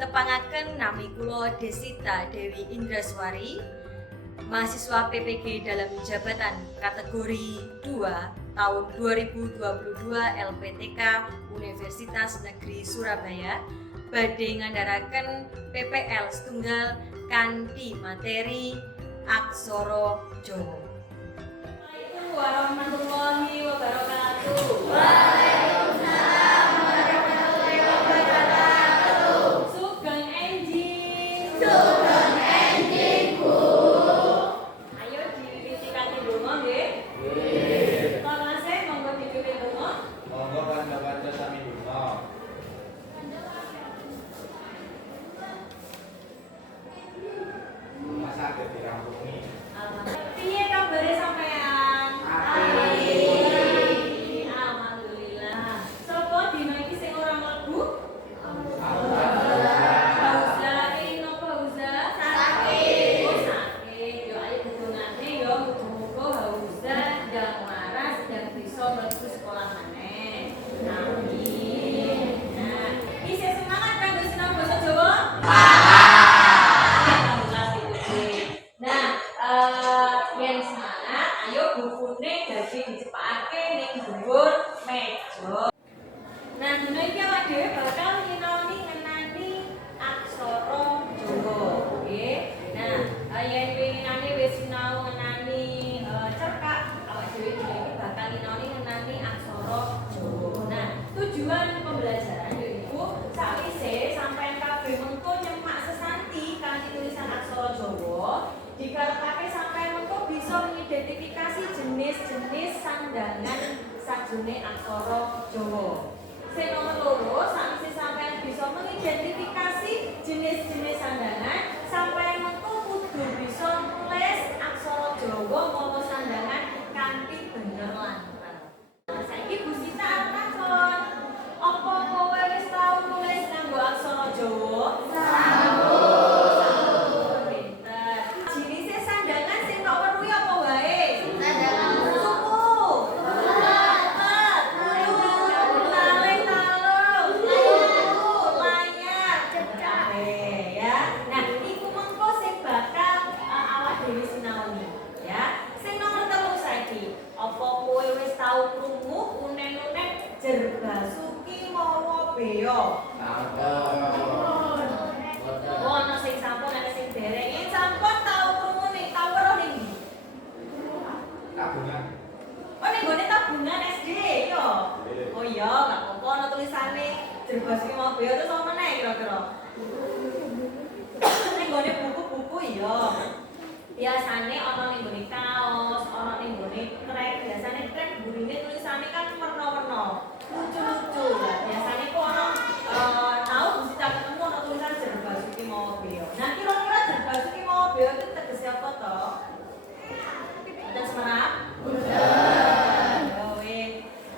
tepangaken nami kula Desita Dewi Indraswari, mahasiswa PPG dalam jabatan kategori 2 tahun 2022 LPTK Universitas Negeri Surabaya badhe ngandharaken PPL setunggal kanthi materi aksara Jawa. Assalamualaikum warahmatullahi wabarakatuh. Waalaikumsalam warahmatullahi wabarakatuh. Sugeng enjing. Sugeng enjing, Bu. Ayo diwiwiti kanthi donga nggih. Nggih. Tolase monggo dipimpin donga. Monggo kanca-kanca sami donga. Saged dirampungi. Piye kabare sampean? Apik. Alhamdulillah. Sopo dina iki sing ora mlebu? Hauza nopo hauza? Sakit. Oh, sakit. Yo ayo gedungane yo muga-muga hauza ndang waras dan bisa mlebu sekolah maneh. Amin. Nah, bisa semangat kanggo sinau basa Jawa? Yen semangat, ayo bukune dadi dicepakake ning dhuwur meja. Nah, dina iki awak dhewe bakal nyinaoni ngenani aksara Jawa, nggih. Nah, yen winginane wis sinau ngenani cerkak, awak dhewe dina iki bakal nyinaoni ngenani aksara Jawa. Nah, tujuan pembelajaran yaiku sakwise sampeyan kabeh mengko nyemak sesanti kanthi tulisan aksara Jawa, dikarepake sampeyan mengko bisa mengidentifikasi jenis-jenis sandangan sajroning aksara Jawa. Sing nomor loro, sakwise sampeyan bisa mengidentifikasi jenis-jenis sandangan, sampeyan mengko kudu bisa nulis aksara Jawa mawa sandangan kanthi bener lan tenan. Nah, saiki Bu Sita arep takon, apa kowe wis tau nulis nganggo aksara Jawa? Jerbasuki mawa beo. Oh, ana sing sampun ana sing dereng. Yen sampun tau krungu ning tau weruh ning ndi? Tabungan. Oh, ning gone tabungan SD yo. Oh iya, gak apa-apa ana tulisane Jerbasuki mawa beo terus apa meneh kira-kira? Ning gone buku-buku iya. Biasane ana ning gone kaos, ana ning gone krek. Biasane krek burine tulisane kan warna-warna. Lucu-lucu lah. Biasanya kok orang tahu bisa ketemu ada tulisan Jerbasuki mawa beo. Nah, kira-kira Jerbasuki mawa beo itu tegese apa toh? Ada semerap? Bener.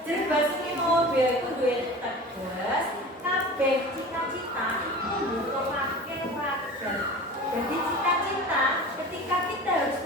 Jerbasuki mawa beo itu duwe teges kabeh cita-cita itu membutuhkan wadah. Jadi cita-cita ketika kita harus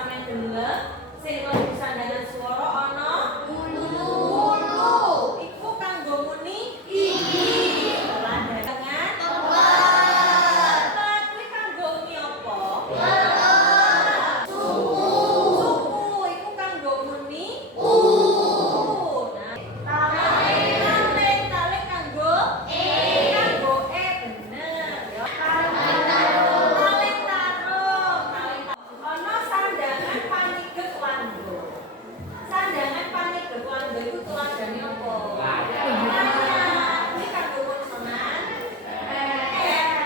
sampeyan deleng sing mlebu sandangan swara ana ulu. Iku kanggo muni iki. Landangan tepat. Kuwi kanggo muni apa? Suku. Iku kanggo muni Taling kanggo kanggo bener ya. Taling tarung. Ana sandangan panigek wando. Sandangan panigek wando iku tuladhane apa? Ini kanggo konsonan.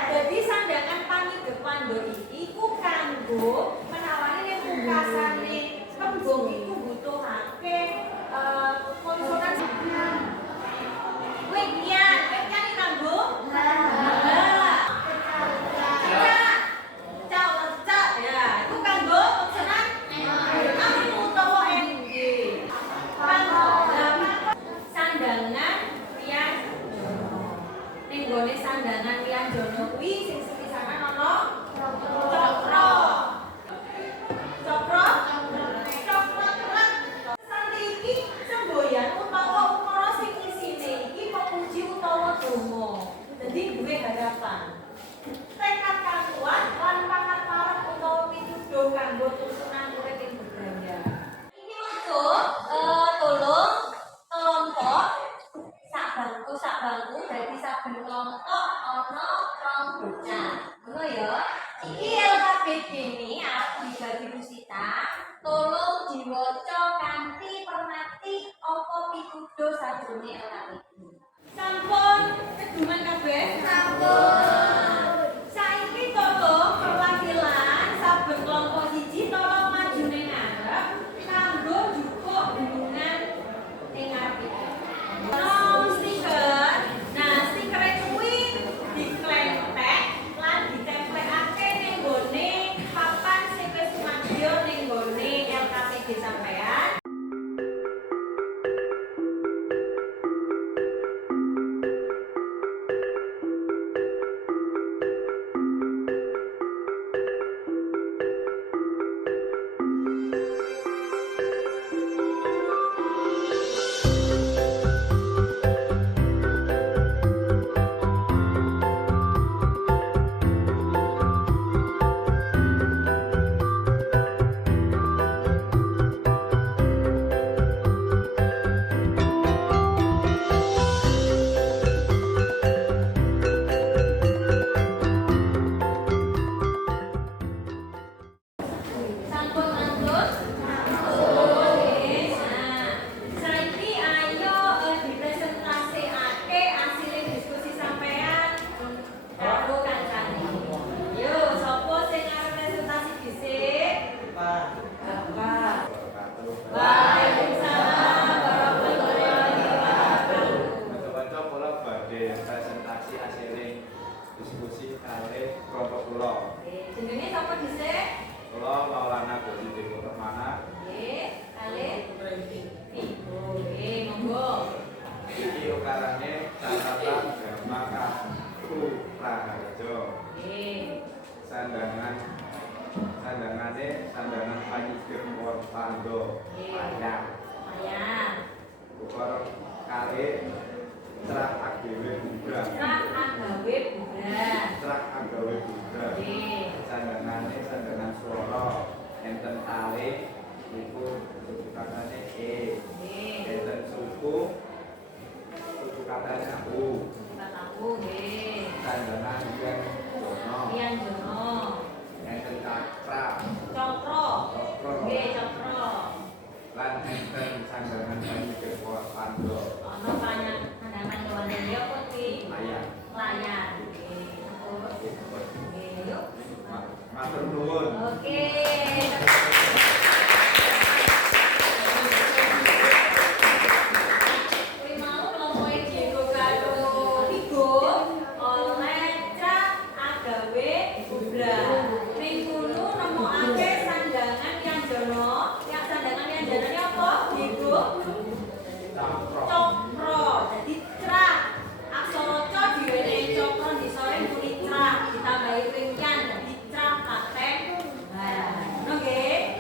Jadi sandangan panigek wando iki iku kanggo menawane ning pungkasane tembung iku butuhake konsonan. Wikian kanggo cak ya, itu kanggo konsonan utawa ing. Sandangan riyan ning gone sandangan riyan jono kuwi sing sepisanan ana cokro. Cokro kerak. Santi iki semboyan utawa ukara sing isine iki pemuji utawa donga. Dadi duwe harapan. Tekad kang kuat lan pangarep utawa pituduh kanggo turunan urip ing bebraya. Iki untuk tolong kelompok sak bangku dadi saben kelompok ana 2 bocah. Ngono ya. Iki LKPD ini arep dibagi Rusita. Tolong diwaca kanthi permati apa pituduh sajrone LKPD. Sampun keduman kabeh? Sampun. Saiki tolong perwakilan saben kelompok siji tolong maju ning ngarep kanggo njupuk bendungan ning ngarep iki. Stiker. Nah, stiker kuwi diklentek lan ditemplekake ning gone papan sing wis madya ning gone LKPD sampean. Sampun lanjut? Wis. Nah, saiki ayo dipresentasikake hasil diskusi sampean karo kancane. Yo, sapa sing arep presentasi dhisik? Bapak. Waalaikumsalam warahmatullahi wabarakatuh. Kanca-kanca kula badhe presentasi hasil diskusi kalih kelompok kula. Jenenge sapa dhisik? Kula Maulana Ghazi Dewa Permana. Nggih, kalih Ibu. Nggih, monggo. Iki ukarane catatan Dharma Kaku Praharjo. Nggih. Sandangan panigek Wartando. Ayam. Ukur kalih Trah Agawe Buddha. Trah Agawe Buddha. Nggih. Sandangan swara enten kalih iku katane e. Nggih. Enten suku katane aku. Kataku nggih. Sandangan yang jono. Riyan jono. Enten cakra. Cokro. Nggih, cokro. Lan enten sandangan panigek Wartando. Ana pandangan lawan dia apa iki? Layar. Nggih. Nggih, yuk. Matur nuwun. Oke. Kuwi mau kelompok Diego karo Vigo oleh Trah Agawe Buddha. Ning kono nemokake sandangan yang jono. Yang sandangan yang jono apa? Diego Cokro. Jadi trah. Aksara ca diwenehi cokro disore muni trah ditambahi ringkan jadi trah paten. Nah, ngono nggih.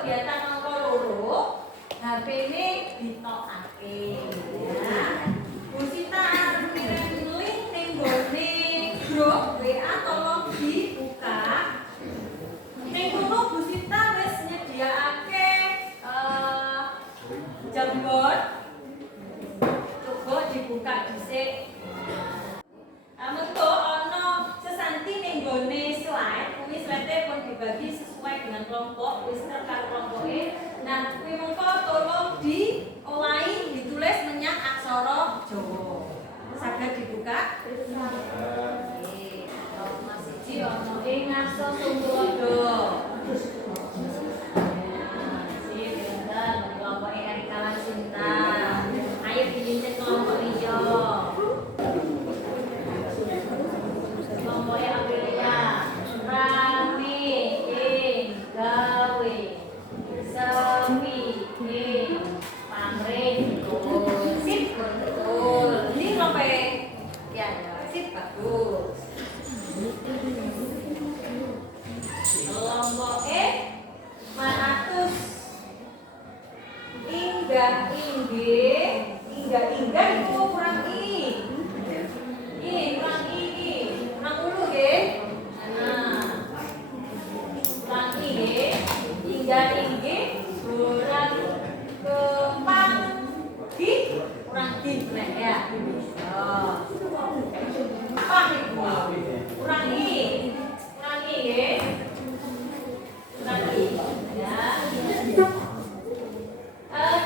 kegiatan angka loro, HP ini ditokake ya. Bu Sita arep ngirim link ning gone grup WA tolong dibuka. Ning kono Bu Sita wis nyediakake jambon. Coba dibuka dhisik. Mengko ana sesanti ning gone slide, kuwi slide pun dibagi sesuai dengan kelompok, wis karo kelompoke. Nah, kuwi mengko tolong diowahi ditulis menyang aksara Jawa. Saged dibuka? Oke. Nomor 1 ana ing aksara Sunggulodo. Sip, pinter kelompok Erika lan Sinta. Ayo dipimpin kelompok liya. Kelompok Aprilia. Rame ing gawe. Sepi ing pamrih. Sip, betul. Ini kelompok ya, sip bagus. Kelompok E 400 inggah itu kurang I kurang ulu nggih. Nah, kurang I nggih. Inggah kurang kempang di kurang di nek ya. Apa itu? Kurang I nggih. Kurang I ya.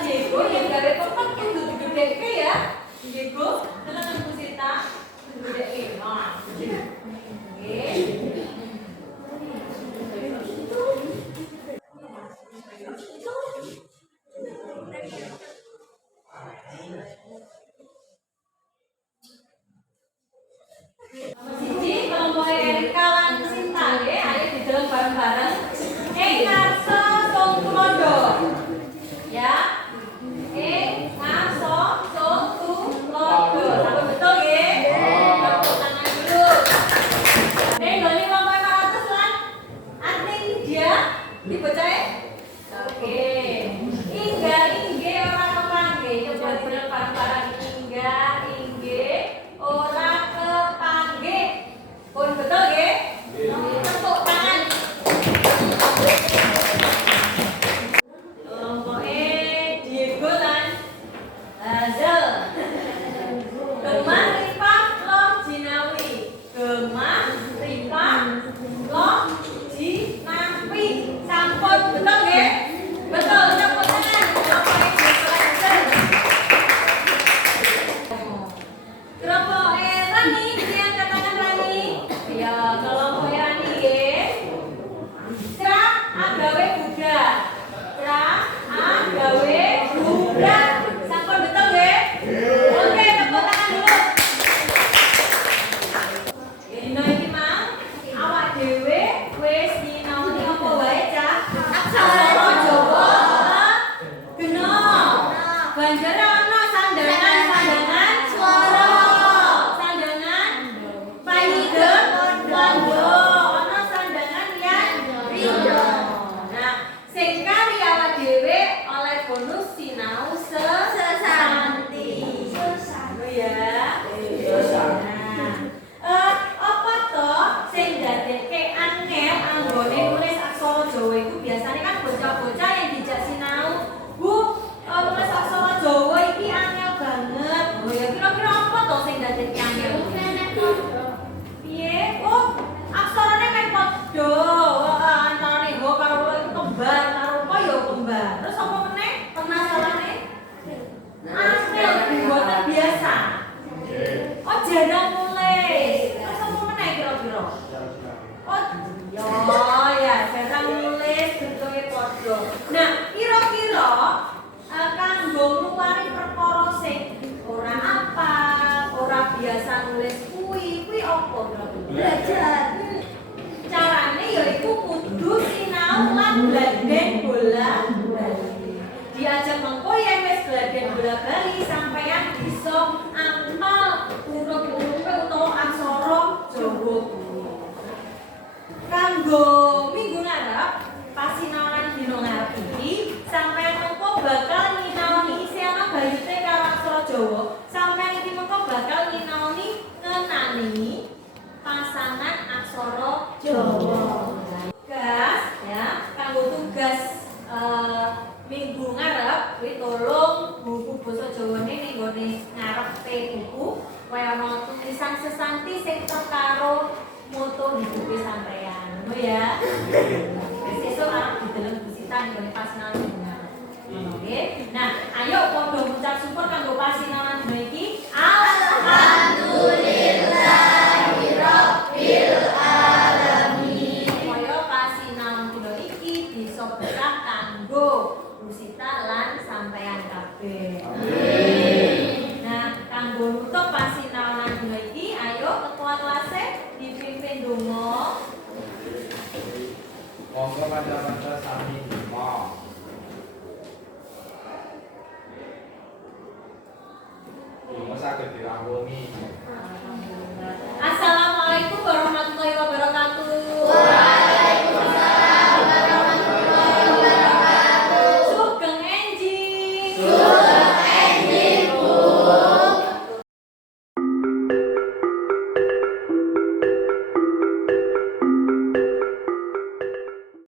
Diego yang gawe pepet kudu digedheke ya. Diego, tenan Bu Sita. Digedheke. Nah. Oke. Siji kelompok Erika lan Sinta nggih, ayo dideleng bareng-bareng. Ngarsa Sunggulodo. Ya. Ngarsa Sunggulodo. Sampun betul nggih? Tepuk tangan dulu. Ning gone kelompok 400 lan adning dia dibacae. Oke. Inggah ora kepanggih. Coba dideleng bareng-bareng. Inggah ora kepanggih. Pun betul nggih? Tepuk tangan. Kelompok Diego lan Hazel. Gemah Ripah Loh Jinawi. Gemah Ripah Loh Jinawi. Sampun betul nggih? Betul, tepuk tangan. Kelompok Diego lan Hazel. Kelompok Rani, yang katakan Rani. Ya, kelompok Rani nggih. Kra agawe buga. Kra agawe buga. Sampun betul nggih? Oke, tepuk tangan dulu. Dino iki mang awak dhewe wis nyinaoni apa wae, Cak? Aksara Jawa. Genep. Banjur ana sandangan swara. Sandangan panyidem wanda. Ana sandangan riya. Nah, sing kari awak dhewe oleh bonus sinau sesanti. Oh ya. Apa to sing dadekke angel anggone nulis aksara Jawa iku biasane kan bocah-bocah yang dijak sinau. Bu, nulis aksara Jawa iki angel banget. Oh ya kira-kira apa to sing dadekke angel? Piye? Oh, aksarane kan padha. Antarané ho karo lo iku kembar, karo apa ya kembar. Terus apa meneh? Penasalane? Angel buatan biasa. Oh, jarang nulis. Terus apa meneh kira-kira? Oh, ya jarang nulis bentuke padha. Nah, kira-kira kanggo ngluwari perkara sing ora apa, ora biasa nulis kuwi apa kira-kira? Belajar. Carane yaiku kudu sinau lan bladhen bola-bali. Diajak mengko yen wis bladhen bola-bali sampeyan bisa apal huruf-hurufe utawa aksara Jawa. Kanggo minggu ngarep pasinaonan dina ngarep. iki sampeyan mengko bakal nyinaoni isi ana bayute karo aksara Jawa. Sampeyan iki mengko bakal nyinaoni ngenani pasangan aksara Jawa. Tugas ya, kanggo tugas minggu ngarep kuwi tolong buku basa Jawane ning gone ngarepe buku kaya ana tulisan sesanti sing karo moto hidupe sampeyan. Ngono ya. Sesuk arep dideleng bisitan ning pasinal minggu ngarep. Oke. Nah, ayo padha ngucap syukur kanggo pasinaonan dina iki. Alhamdulillahirabbil alamin. Kaya pasinaon dina iki bisa berkah kanggo Rusita lan sampeyan kabeh. Amin. Nah, kanggo nutup pasinaonan dina iki, ayo ketua kelas dipimpin donga. Monggo kanca-kanca sami donga. Donga saged dirangkumi.